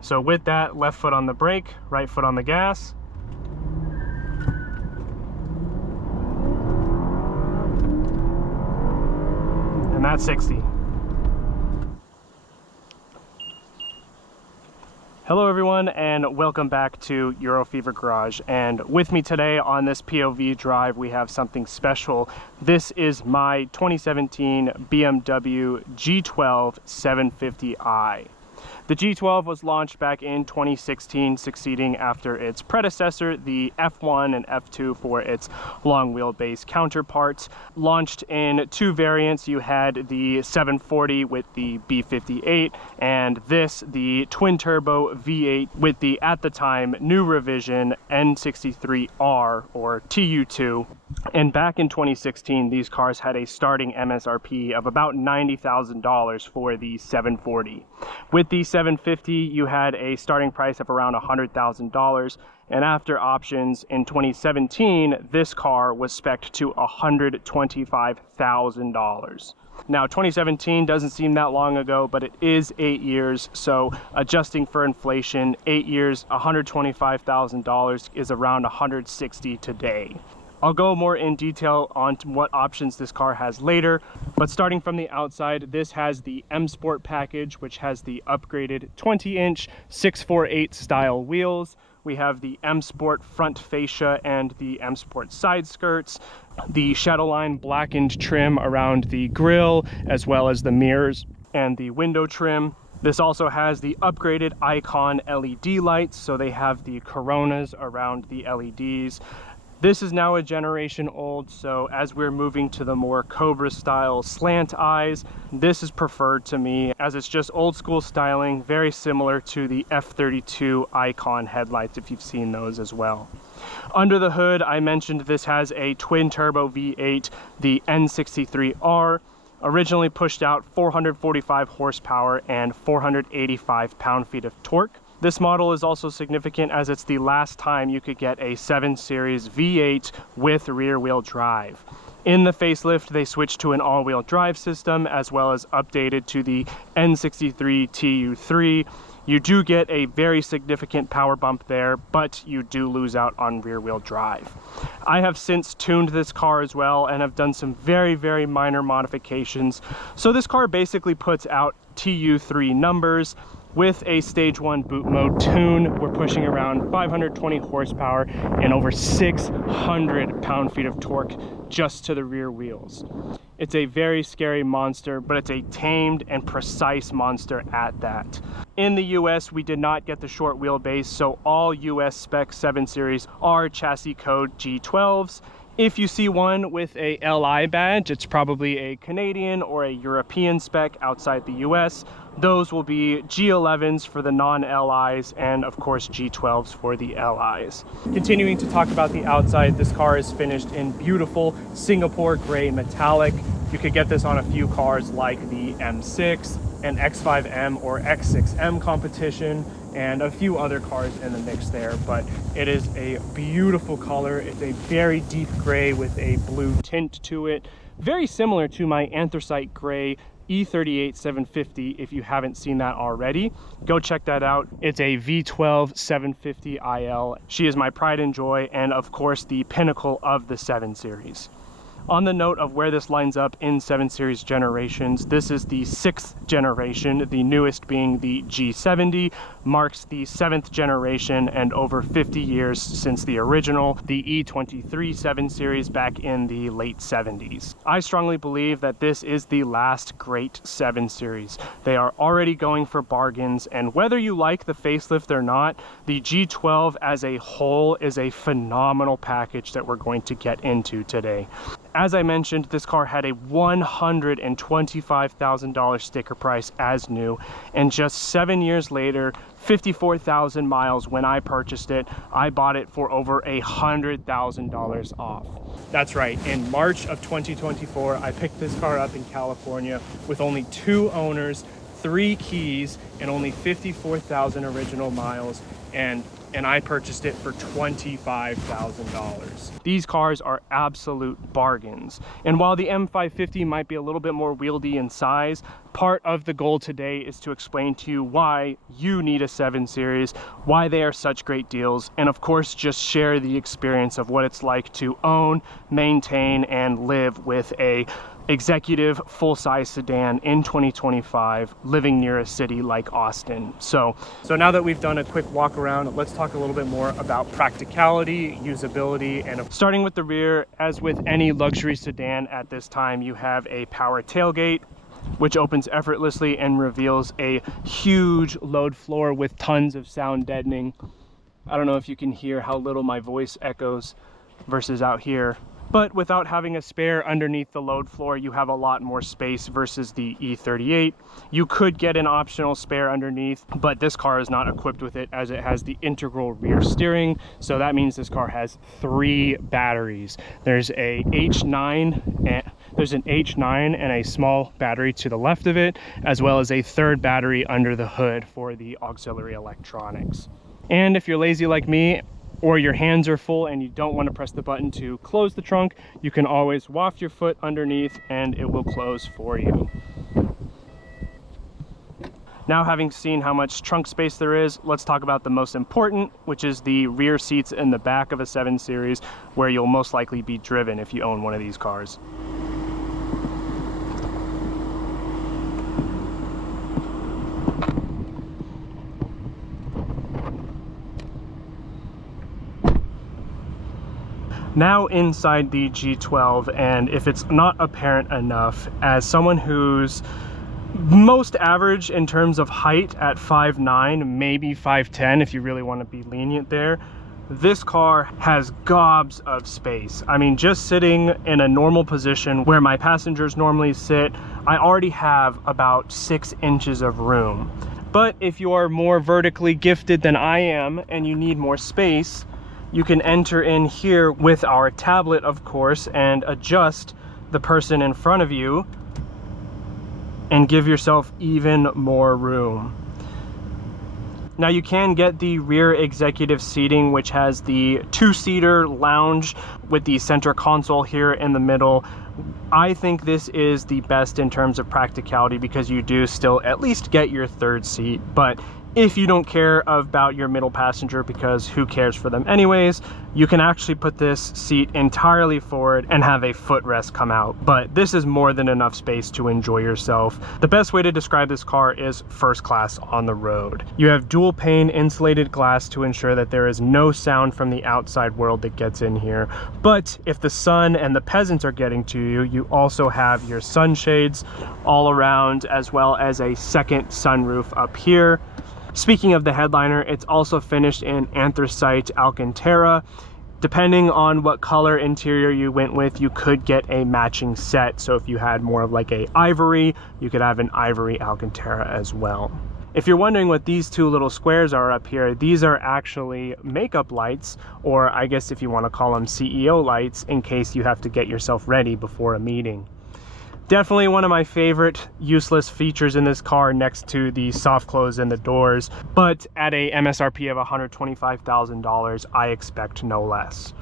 So with that, left foot on the brake, right foot on the gas. And that's 60. Hello everyone, and welcome back to Eurofever Garage. And with me today on this POV drive, we have something special. This is my 2017 BMW G12 750i. The G12 was launched back in 2016, succeeding after its predecessor, the F1 and F2 for its long wheelbase counterparts. Launched in two variants, you had the 740 with the B58, and this, the twin-turbo V8 with the, at the time, new revision N63R or TU2. And back in 2016, these cars had a starting MSRP of about $90,000 for the 740. With the 750, you had a starting price of around $100,000, and after options in 2017, this car was spec'd to $125,000. Now, 2017 doesn't seem that long ago, but it is 8 years, so adjusting for inflation, 8 years, $125,000 is around $160,000 today. I'll go more in detail on what options this car has later, but starting from the outside, this has the M Sport package, which has the upgraded 20-inch 648 style wheels. We have the M Sport front fascia and the M Sport side skirts, the Shadowline blackened trim around the grille, as well as the mirrors and the window trim. This also has the upgraded Icon LED lights, so they have the coronas around the LEDs. This is now a generation old, so as we're moving to the more Cobra style slant eyes, this is preferred to me as it's just old school styling, very similar to the F32 Icon headlights if you've seen those as well. Under the hood, I mentioned this has a twin-turbo V8, the N63R, originally pushed out 445 horsepower and 485 pound-feet of torque. This model is also significant as it's the last time you could get a 7 Series V8 with rear-wheel drive. In the facelift, they switched to an all-wheel drive system as well as updated to the N63 TU3. You do get a very significant power bump there, but you do lose out on rear-wheel drive. I have since tuned this car as well and have done some very, very minor modifications. So this car basically puts out TU3 numbers. With a stage 1 boot mode tune, we're pushing around 520 horsepower and over 600 pound-feet of torque just to the rear wheels. It's a very scary monster, but it's a tamed and precise monster at that. In the US, we did not get the short wheelbase, so all US spec 7 Series are chassis code G12s. If you see one with a LI badge, it's probably a Canadian or a European spec outside the US. Those will be G11s for the non-LIs and of course G12s for the LIs. Continuing to talk about the outside, this car is finished in beautiful Singapore gray metallic. You could get this on a few cars like the M6, an X5M or X6M competition, and a few other cars in the mix there, but it is a beautiful color. It's a very deep gray with a blue tint to it, very similar to my anthracite gray E38 750. If you haven't seen that already, go check that out. It's a V12 750 IL. She is my pride and joy, and of course the pinnacle of the 7 Series. On the note of where this lines up in 7 Series generations, this is the 6th generation, the newest being the G70, marks the 7th generation and over 50 years since the original, the E23 7 Series back in the late 70s. I strongly believe that this is the last great 7 Series. They are already going for bargains, and whether you like the facelift or not, the G12 as a whole is a phenomenal package that we're going to get into today. As I mentioned, this car had a $125,000 sticker price as new, and just 7 years later, 54,000 miles when I purchased it, I bought it for over $100,000 off. That's right, in March of 2024, I picked this car up in California with only 2 owners, 3 keys and only 54,000 original miles, and I purchased it for $25,000. These cars are absolute bargains. And while the M550 might be a little bit more wieldy in size, part of the goal today is to explain to you why you need a 7 Series, why they are such great deals, and of course just share the experience of what it's like to own, maintain, and live with a executive full-size sedan in 2025, living near a city like Austin. So now that we've done a quick walk around, let's talk a little bit more about practicality, usability, and starting with the rear. As with any luxury sedan at this time, you have a power tailgate, which opens effortlessly and reveals a huge load floor with tons of sound deadening. I don't know if you can hear how little my voice echoes versus out here. But without having a spare underneath the load floor, you have a lot more space versus the E38. You could get an optional spare underneath, but this car is not equipped with it as it has the integral rear steering. So that means this car has 3 batteries. There's an H9 and a small battery to the left of it, as well as a 3rd battery under the hood for the auxiliary electronics. And if you're lazy like me, or your hands are full and you don't want to press the button to close the trunk, you can always waft your foot underneath and it will close for you. Now, having seen how much trunk space there is, let's talk about the most important, which is the rear seats in the back of a 7 Series, where you'll most likely be driven if you own one of these cars. Now inside the G12, and if it's not apparent enough, as someone who's most average in terms of height at 5'9", maybe 5'10", if you really want to be lenient there, this car has gobs of space. I mean, just sitting in a normal position where my passengers normally sit, I already have about 6 inches of room. But if you are more vertically gifted than I am and you need more space, you can enter in here with our tablet, of course, and adjust the person in front of you and give yourself even more room. Now, you can get the rear executive seating, which has the 2-seater lounge with the center console here in the middle. I think this is the best in terms of practicality because you do still at least get your 3rd seat. But if you don't care about your middle passenger, because who cares for them anyways, you can actually put this seat entirely forward and have a footrest come out. But this is more than enough space to enjoy yourself. The best way to describe this car is first class on the road. You have dual pane insulated glass to ensure that there is no sound from the outside world that gets in here. But if the sun and the peasants are getting to you, you also have your sunshades all around, as well as a 2nd sunroof up here. Speaking of the headliner, it's also finished in anthracite Alcantara. Depending on what color interior you went with, you could get a matching set. So if you had more of like a ivory, you could have an ivory Alcantara as well. If you're wondering what these 2 little squares are up here, these are actually makeup lights, or I guess if you want to call them CEO lights, in case you have to get yourself ready before a meeting. Definitely one of my favorite useless features in this car, next to the soft close in the doors, but at a MSRP of $125,000, I expect no less.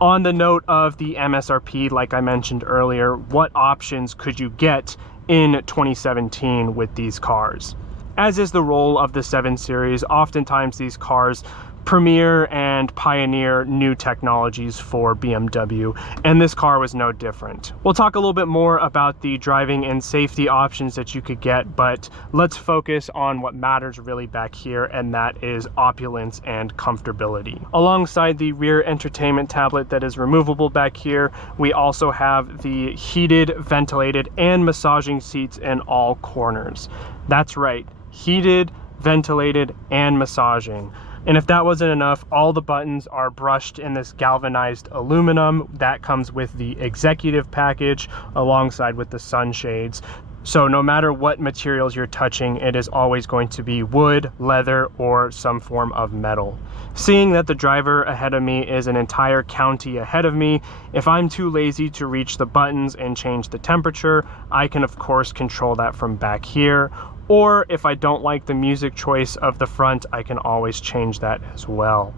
On the note of the MSRP, like I mentioned earlier, what options could you get in 2017 with these cars? As is the role of the 7 Series, oftentimes these cars premiere and pioneer new technologies for BMW, and this car was no different. We'll talk a little bit more about the driving and safety options that you could get, but let's focus on what matters really back here, and that is opulence and comfortability. Alongside the rear entertainment tablet that is removable back here, we also have the heated, ventilated, and massaging seats in all corners. That's right, heated, ventilated, and massaging. And if that wasn't enough, all the buttons are brushed in this galvanized aluminum that comes with the executive package alongside with the sunshades. So no matter what materials you're touching, it is always going to be wood, leather, or some form of metal. Seeing that the driver ahead of me is an entire county ahead of me, if I'm too lazy to reach the buttons and change the temperature, I can of course control that from back here. Or if I don't like the music choice of the front, I can always change that as well.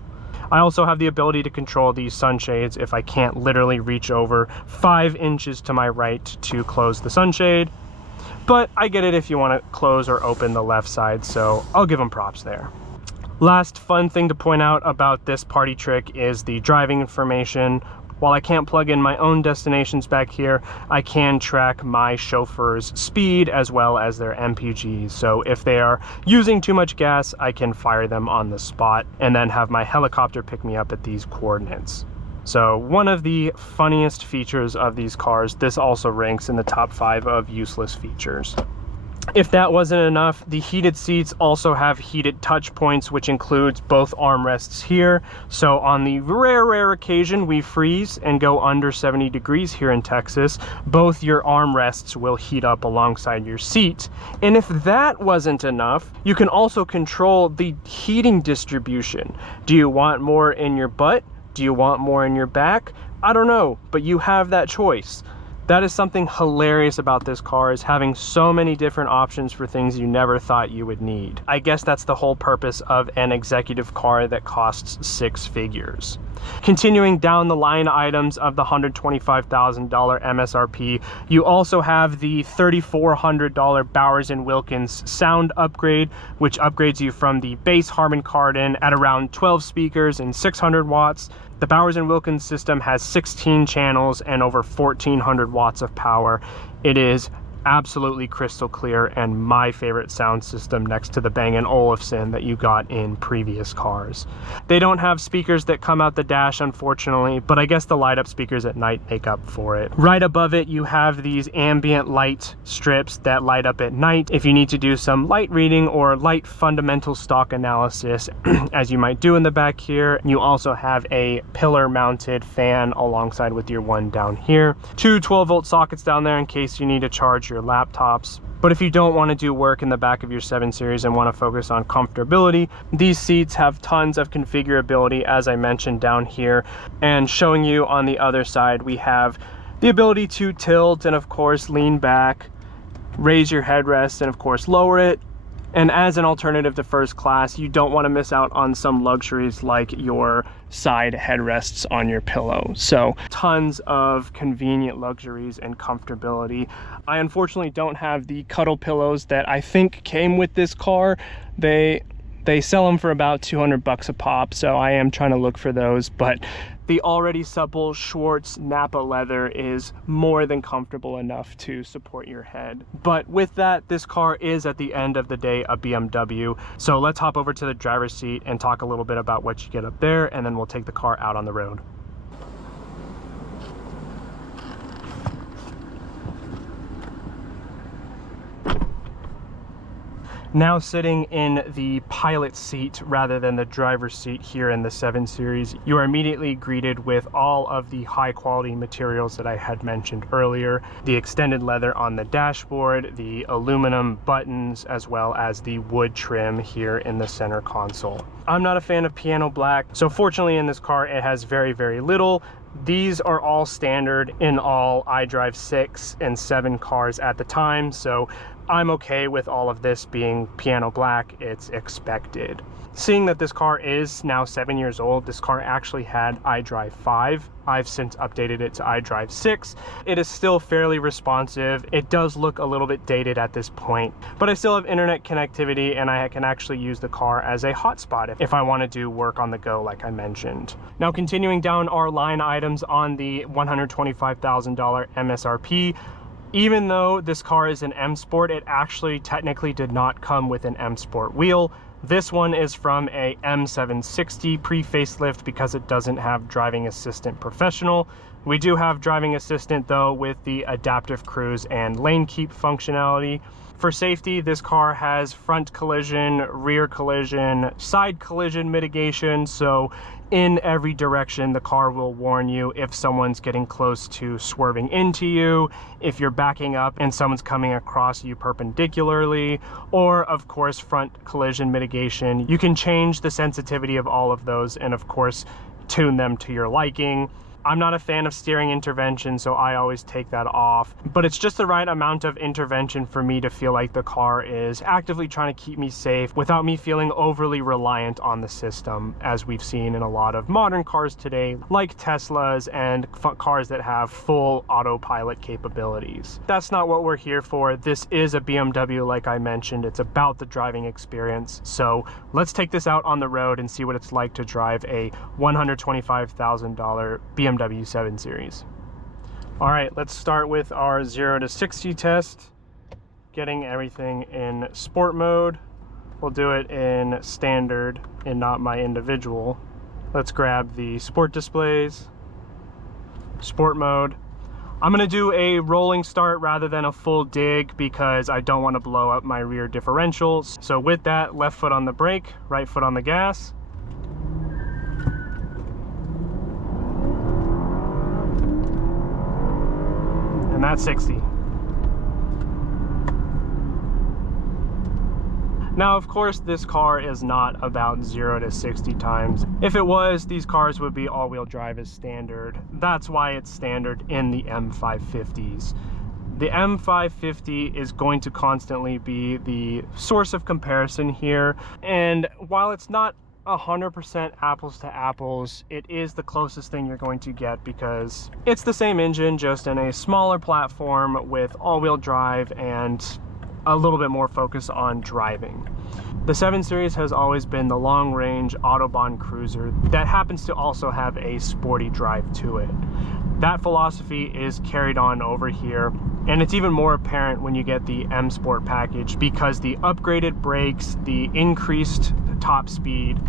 I also have the ability to control these sunshades if I can't literally reach over 5 inches to my right to close the sunshade. But I get it if you want to close or open the left side, so I'll give them props there. Last fun thing to point out about this party trick is the driving information. While I can't plug in my own destinations back here, I can track my chauffeur's speed as well as their MPGs. So if they are using too much gas, I can fire them on the spot and then have my helicopter pick me up at these coordinates. So one of the funniest features of these cars, this also ranks in the top 5 of useless features. If that wasn't enough, the heated seats also have heated touch points, which includes both armrests here. So on the rare occasion we freeze and go under 70 degrees here in Texas, both your armrests will heat up alongside your seat. And if that wasn't enough, you can also control the heating distribution. Do you want more in your butt? Do you want more in your back? I don't know, but you have that choice. That is something hilarious about this car, is having so many different options for things you never thought you would need. I guess that's the whole purpose of an executive car that costs 6 figures. Continuing down the line items of the $125,000 MSRP, you also have the $3,400 Bowers & Wilkins sound upgrade, which upgrades you from the base Harman Kardon at around 12 speakers and 600 watts. The Bowers & Wilkins system has 16 channels and over 1,400 watts of power. It is absolutely crystal clear and my favorite sound system next to the Bang & Olufsen that you got in previous cars. They don't have speakers that come out the dash, unfortunately, but I guess the light up speakers at night make up for it. Right above it, you have these ambient light strips that light up at night if you need to do some light reading or light fundamental stock analysis, as you might do in the back here. You also have a pillar mounted fan alongside with your one down here. 2 12-volt sockets down there in case you need to charge your laptops. But if you don't want to do work in the back of your 7 Series and want to focus on comfortability, these seats have tons of configurability, as I mentioned down here. And showing you on the other side, we have the ability to tilt and of course lean back, raise your headrest and of course lower it. And as an alternative to first class, you don't want to miss out on some luxuries like your side headrests on your pillow. So tons of convenient luxuries and comfortability. I unfortunately don't have the cuddle pillows that I think came with this car. They sell them for about 200 bucks a pop, so I am trying to look for those, but the already supple Schwartz Nappa leather is more than comfortable enough to support your head. But with that, this car is at the end of the day a BMW. So let's hop over to the driver's seat and talk a little bit about what you get up there, and then we'll take the car out on the road. Now sitting in the pilot seat rather than the driver's seat here in the 7 Series, you are immediately greeted with all of the high quality materials that I had mentioned earlier. The extended leather on the dashboard, the aluminum buttons, as well as the wood trim here in the center console. I'm not a fan of piano black, so fortunately in this car it has very, very little. These are all standard in all iDrive 6 and 7 cars at the time, so I'm okay with all of this being piano black. It's expected. Seeing that this car is now 7 years old, this car actually had iDrive 5. I've since updated it to iDrive 6. It is still fairly responsive. It does look a little bit dated at this point, but I still have internet connectivity and I can actually use the car as a hotspot if I want to do work on the go like I mentioned. Now continuing down our line items on the $125,000 MSRP, even though this car is an M Sport, it actually technically did not come with an M Sport wheel. This one is from a M760 pre-facelift because it doesn't have driving assistant professional. We do have driving assistant though with the adaptive cruise and lane keep functionality. For safety, this car has front collision, rear collision, side collision mitigation, so in every direction the car will warn you if someone's getting close to swerving into you, if you're backing up and someone's coming across you perpendicularly, or of course front collision mitigation. You can change the sensitivity of all of those and of course tune them to your liking. I'm not a fan of steering intervention, so I always take that off. But it's just the right amount of intervention for me to feel like the car is actively trying to keep me safe without me feeling overly reliant on the system, as we've seen in a lot of modern cars today, like Teslas and cars that have full autopilot capabilities. That's not what we're here for. This is a BMW, like I mentioned. It's about the driving experience. So let's take this out on the road and see what it's like to drive a $125,000 BMW 7 Series. All right, let's start with our 0 to 60 test. Getting everything in sport mode. We'll do it in standard and not my individual. Let's grab the sport displays, sport mode. I'm gonna do a rolling start rather than a full dig because I don't want to blow up my rear differentials. So with that, left foot on the brake, right foot on the gas. And that's 60. Now, of course, this car is not about 0 to 60 times. If it was, these cars would be all-wheel drive as standard. That's why it's standard in the M550s. The M550 is going to constantly be the source of comparison here. And while it's not 100% apples to apples, it is the closest thing you're going to get because it's the same engine, just in a smaller platform with all-wheel drive and a little bit more focus on driving. The 7 Series has always been the long-range Autobahn cruiser that happens to also have a sporty drive to it. That philosophy is carried on over here, and it's even more apparent when you get the M Sport package because the upgraded brakes, the increased top speed,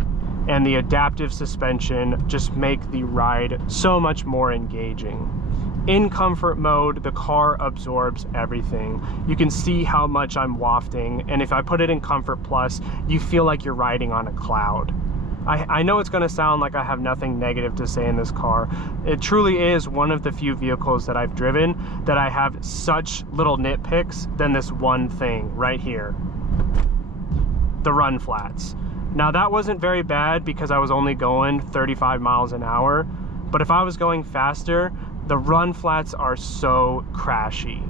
and the adaptive suspension just make the ride so much more engaging. In comfort mode, the car absorbs everything. You can see how much I'm wafting, and if I put it in Comfort Plus, you feel like you're riding on a cloud. I know it's gonna sound like I have nothing negative to say in this car. It truly is one of the few vehicles that I've driven that I have such little nitpicks than this one thing right here. The run flats. Now that wasn't very bad because I was only going 35 miles an hour, but if I was going faster, the run flats are so crashy.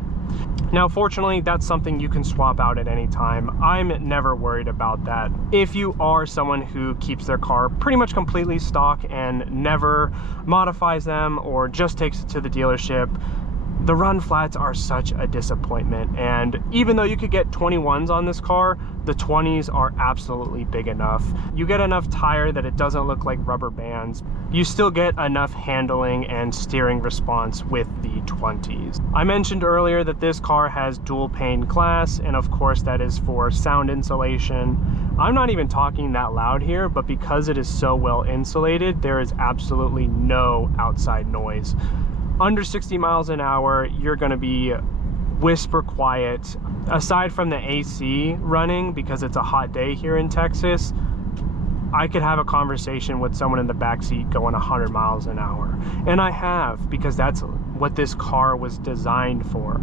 Now, fortunately, that's something you can swap out at any time. I'm never worried about that. If you are someone who keeps their car pretty much completely stock and never modifies them or just takes it to the dealership, the run flats are such a disappointment. And even though you could get 21s on this car, the 20s are absolutely big enough. You get enough tire that it doesn't look like rubber bands. You still get enough handling and steering response with the 20s. I mentioned earlier that this car has dual pane glass, and of course that is for sound insulation. I'm not even talking that loud here, but because it is so well insulated, there is absolutely no outside noise. Under 60 miles an hour, you're gonna be whisper quiet. Aside from the AC running, because it's a hot day here in Texas, I could have a conversation with someone in the backseat going 100 miles an hour. And I have, because that's what this car was designed for.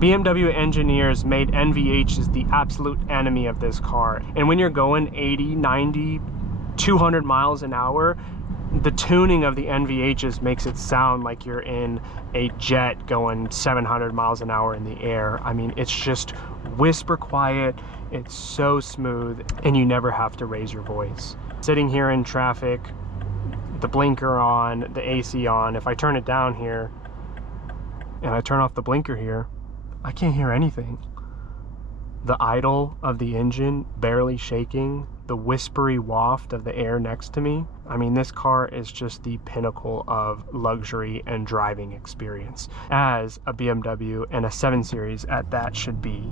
BMW engineers made NVHs the absolute enemy of this car. And when you're going 80, 90, 200 miles an hour, the tuning of the NVHs makes it sound like you're in a jet going 700 miles an hour in the air. I mean, it's just whisper quiet, it's so smooth, and you never have to raise your voice. Sitting here in traffic, the blinker on, the AC on, if I turn it down here, and I turn off the blinker here, I can't hear anything. The idle of the engine barely shaking, the whispery waft of the air next to me. I mean, this car is just the pinnacle of luxury and driving experience, as a BMW and a 7 Series at that should be.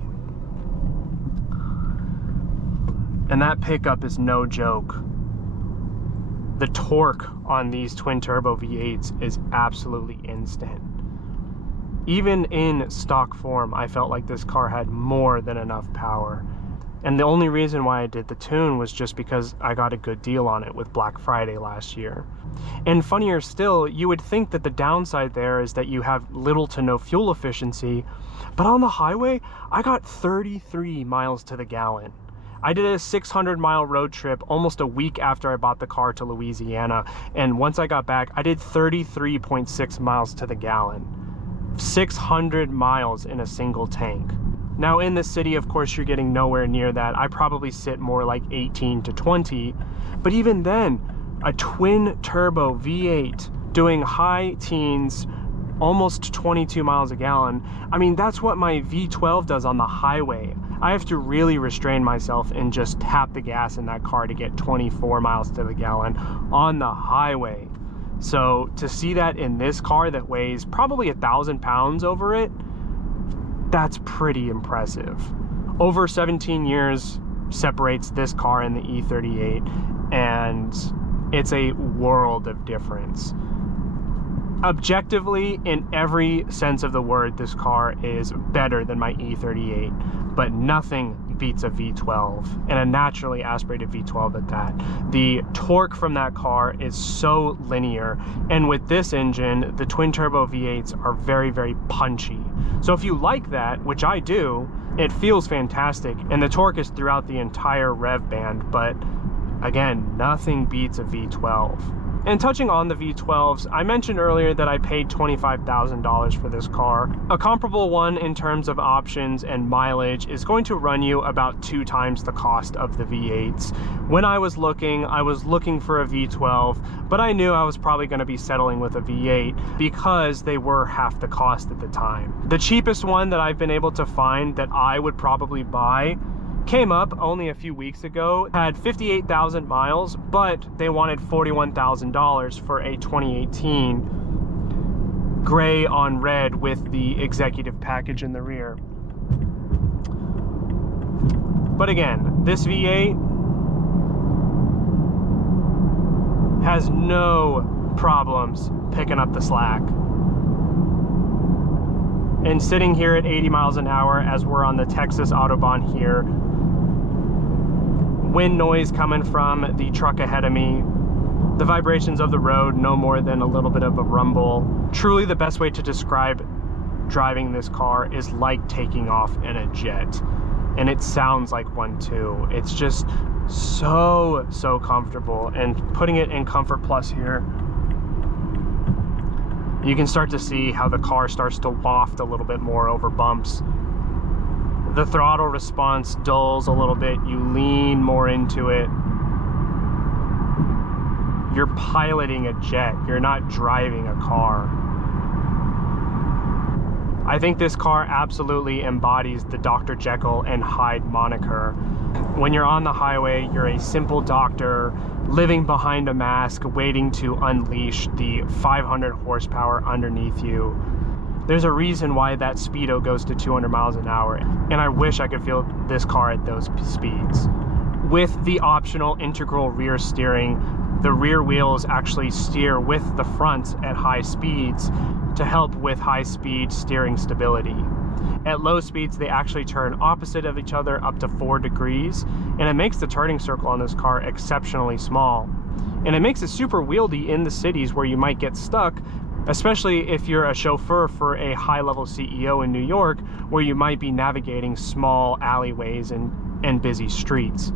And that pickup is no joke. The torque on these twin-turbo V8s is absolutely instant. Even in stock form, I felt like this car had more than enough power. And the only reason why I did the tune was just because I got a good deal on it with Black Friday last year. And funnier still, you would think that the downside there is that you have little to no fuel efficiency, but on the highway, I got 33 miles to the gallon. I did a 600-mile road trip almost a week after I bought the car to Louisiana, and once I got back, I did 33.6 miles to the gallon. 600 miles in a single tank. Now in the city, of course, you're getting nowhere near that. I probably sit more like 18 to 20, but even then, a twin-turbo V8 doing high teens, almost 22 miles a gallon. I mean, that's what my V12 does on the highway. I have to really restrain myself and just tap the gas in that car to get 24 miles to the gallon on the highway. So to see that in this car that weighs probably 1,000 pounds over it, that's pretty impressive. Over 17 years separates this car and the E38, and it's a world of difference. Objectively, in every sense of the word, this car is better than my E38, but nothing beats a V12, and a naturally aspirated V12 at that. The torque from that car is so linear, and with this engine, the twin-turbo V8s are very, very punchy. So if you like that, which I do, it feels fantastic, and the torque is throughout the entire rev band, but again, nothing beats a V12. And touching on the V12s, I mentioned earlier that I paid $25,000 for this car. A comparable one in terms of options and mileage is going to run you about 2 times the cost of the V8s. When I was looking for a V12, but I knew I was probably going to be settling with a V8 because they were half the cost at the time. The cheapest one that I've been able to find that I would probably buy came up only a few weeks ago, had 58,000 miles, but they wanted $41,000 for a 2018 gray on red with the executive package in the rear. But again, this V8 has no problems picking up the slack. And sitting here at 80 miles an hour as we're on the Texas Autobahn here, wind noise coming from the truck ahead of me, the vibrations of the road, no more than a little bit of a rumble. Truly the best way to describe driving this car is like taking off in a jet. And it sounds like one too. It's just so comfortable. And putting it in Comfort Plus here, you can start to see how the car starts to waft a little bit more over bumps. The throttle response dulls a little bit, you lean more into it. You're piloting a jet, you're not driving a car. I think this car absolutely embodies the Dr. Jekyll and Hyde moniker. When you're on the highway, you're a simple doctor living behind a mask, waiting to unleash the 500 horsepower underneath you. There's a reason why that speedo goes to 200 miles an hour, and I wish I could feel this car at those speeds. With the optional integral rear steering, the rear wheels actually steer with the front at high speeds to help with high-speed steering stability. At low speeds, they actually turn opposite of each other up to 4 degrees, and it makes the turning circle on this car exceptionally small. And it makes it super wieldy in the cities where you might get stuck, especially if you're a chauffeur for a high-level CEO in New York, where you might be navigating small alleyways and busy streets.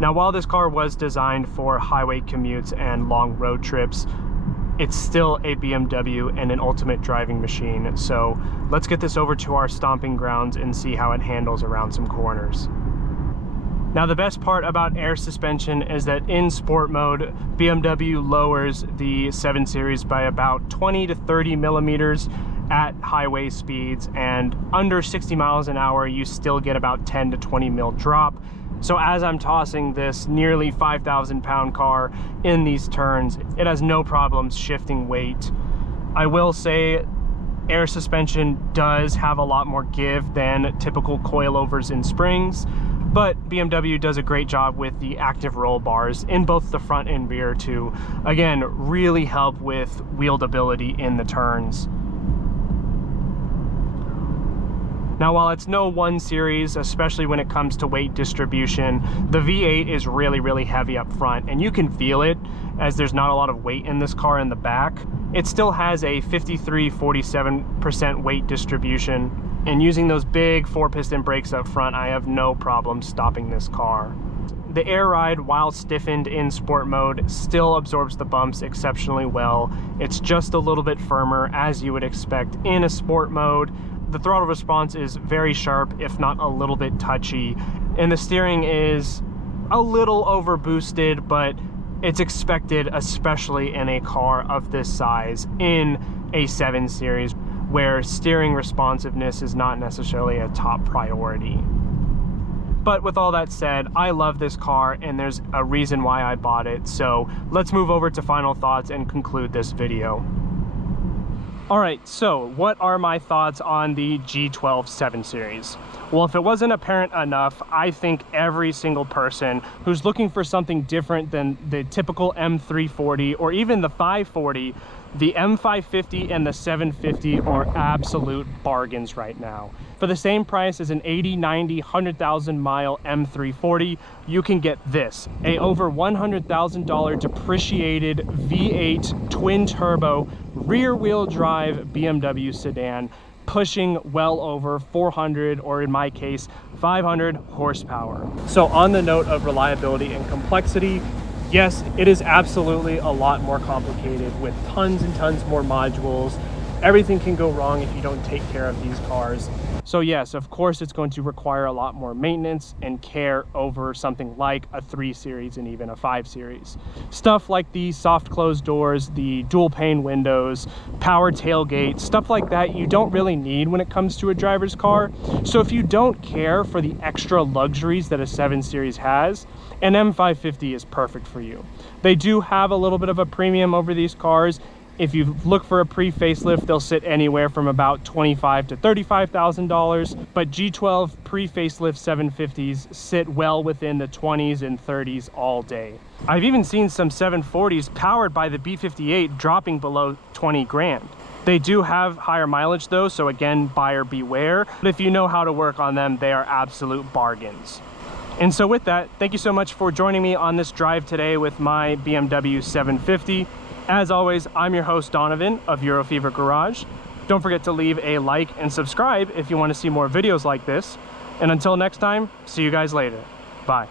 Now, while this car was designed for highway commutes and long road trips, it's still a BMW and an ultimate driving machine. So let's get this over to our stomping grounds and see how it handles around some corners. Now, the best part about air suspension is that in sport mode, BMW lowers the 7 Series by about 20 to 30 millimeters at highway speeds, and under 60 miles an hour, you still get about 10 to 20 mil drop. So as I'm tossing this nearly 5,000 pound car in these turns, it has no problems shifting weight. I will say air suspension does have a lot more give than typical coilovers and springs, but BMW does a great job with the active roll bars in both the front and rear to, again, really help with wieldability in the turns. Now, while it's no 1 Series, especially when it comes to weight distribution, the V8 is really heavy up front, and you can feel it as there's not a lot of weight in this car in the back. It still has a 53-47% weight distribution. And using those big 4-piston brakes up front, I have no problem stopping this car. The air ride, while stiffened in sport mode, still absorbs the bumps exceptionally well. It's just a little bit firmer, as you would expect in a sport mode. The throttle response is very sharp, if not a little bit touchy, and the steering is a little over boosted, but it's expected, especially in a car of this size in a 7 Series, where steering responsiveness is not necessarily a top priority. But with all that said, I love this car and there's a reason why I bought it. So let's move over to final thoughts and conclude this video. All right, so what are my thoughts on the G12 7 Series? Well, if it wasn't apparent enough, I think every single person who's looking for something different than the typical M340 or even the 540, the M550 and the 750 are absolute bargains right now. For the same price as an 80, 90, 100,000 mile M340, you can get this, a over $100,000 depreciated V8 twin-turbo rear-wheel drive BMW sedan, pushing well over 400, or in my case, 500 horsepower. So on the note of reliability and complexity, yes, it is absolutely a lot more complicated with tons and tons more modules. Everything can go wrong if you don't take care of these cars. So yes, of course, it's going to require a lot more maintenance and care over something like a 3 Series and even a 5 Series. Stuff like the soft closed doors, the dual pane windows, power tailgate, stuff like that you don't really need when it comes to a driver's car. So if you don't care for the extra luxuries that a 7 Series has, an M550 is perfect for you. They do have a little bit of a premium over these cars. If you look for a pre-facelift, they'll sit anywhere from about $25,000 to $35,000, but G12 pre-facelift 750s sit well within the 20s and 30s all day. I've even seen some 740s powered by the B58 dropping below 20 grand. They do have higher mileage though, so again, buyer beware. But if you know how to work on them, they are absolute bargains. And so with that, thank you so much for joining me on this drive today with my BMW 750. As always, I'm your host Donovan of Eurofever Garage. Don't forget to leave a like and subscribe if you want to see more videos like this. And until next time, see you guys later. Bye.